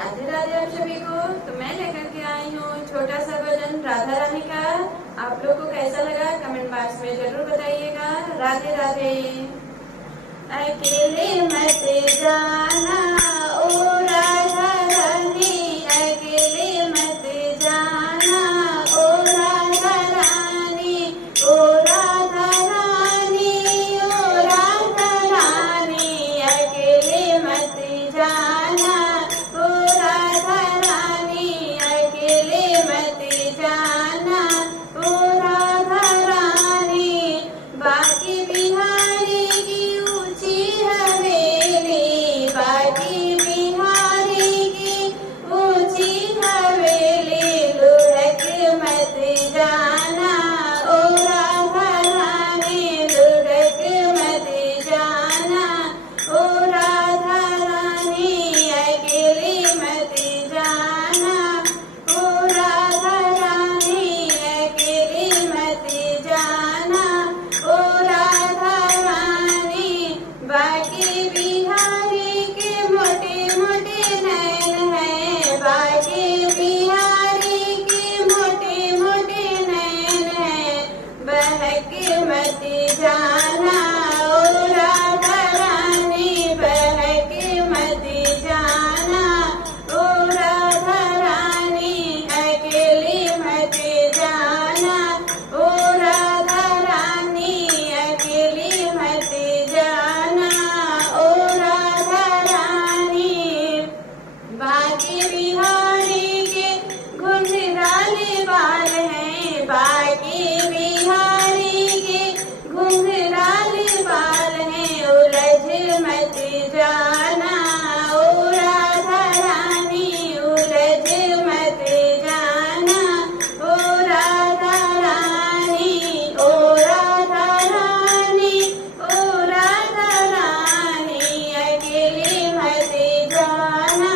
राधे राधे आप सभी को। तो मैं लेकर के आई हूँ छोटा सा भजन राधा रानी का। आप लोग को कैसा लगा कमेंट बॉक्स में जरूर बताइएगा। राधे राधे। अकेले मत जाना ओ राधा रानी, अकेले मत जाना ओ राधा रानी, ओ राधा रानी, ओ राधा रानी, अकेले मत जाना ओ राधा रानी, अकेले मत जाना ओ राधा रानी। बाकी बिहारी की ऊंची हवेली, बाकी बिहारी की ऊंची हवेली, लुढ़क मत जाना ओ राधा रानी, लुढ़क मत जाना ओ राधा रानी, अकेले मत जाना ओ राधा रानी, अकेले मत जाना ओ राधा रानी। बाकी बिहारी के मोटे मोटे नैन हैं, बाकी बिहारी के मोटे मोटे नैन हैं, बहक मत जाना ओ राधा रानी, बहक मत जाना ओ राधा रानी, अकेले मत जाना ओ राधा रानी, अकेले मत जाना ओ राधा रानी। बाकी बिहारी के घुंघराले बाल हैं, बाकी बिहारी के घुंघराले बाल हैं, उलझ मत जाना ओ राधा रानी, उलझ मत जाना ओ राधा रानी, ओ राधा रानी, ओ राधा रानी, अकेले मत जाना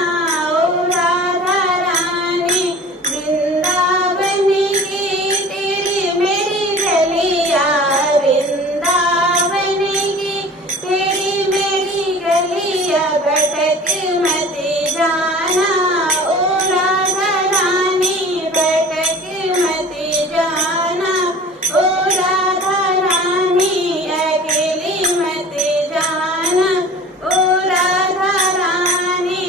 ओ राधा रानी। वृंदावन की तेरी मेरी गलिया, वृंदावन की तेरी मेरी गलिया, भटक मत जाना ओ राधा रानी, भटक मत जाना ओ राधा रानी, अकेले मत जाना ओ राधा रानी।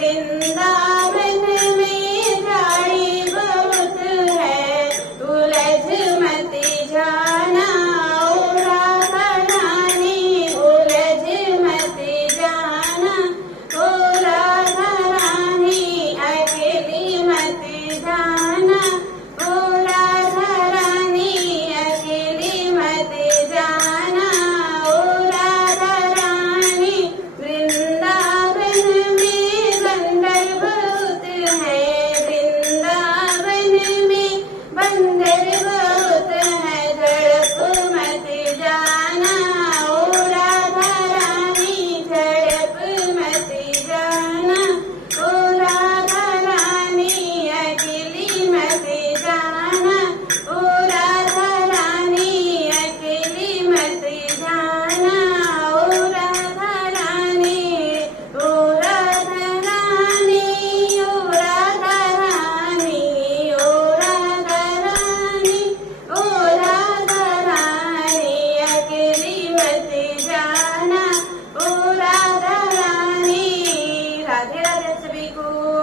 वृंदावन में झाड़ी बहुत है, उलझ मत जाना ओ राधा रानी, उलझ मत जाना ओ राधा रानी, अकेले मत जाना ओ राधा रानी, अकेले मत जाना ओ राधा रानी। वृंदावन में बंदर बहुत है, वृंदावन में बंदर बहुत है, झड़प मत जाना ओ राधा रानी, झड़प मत जाना ओ राधा रानी, अकेले मत जाना ओ राधा रानी, अकेले मत जाना ओ राधा रानी, ओ राधा रानी, ओ राधा रानी, ओ राधा रानी, ओ राधा रानी, अकेले मत जाना ओ राधा रानी। राधे राधे सभी को।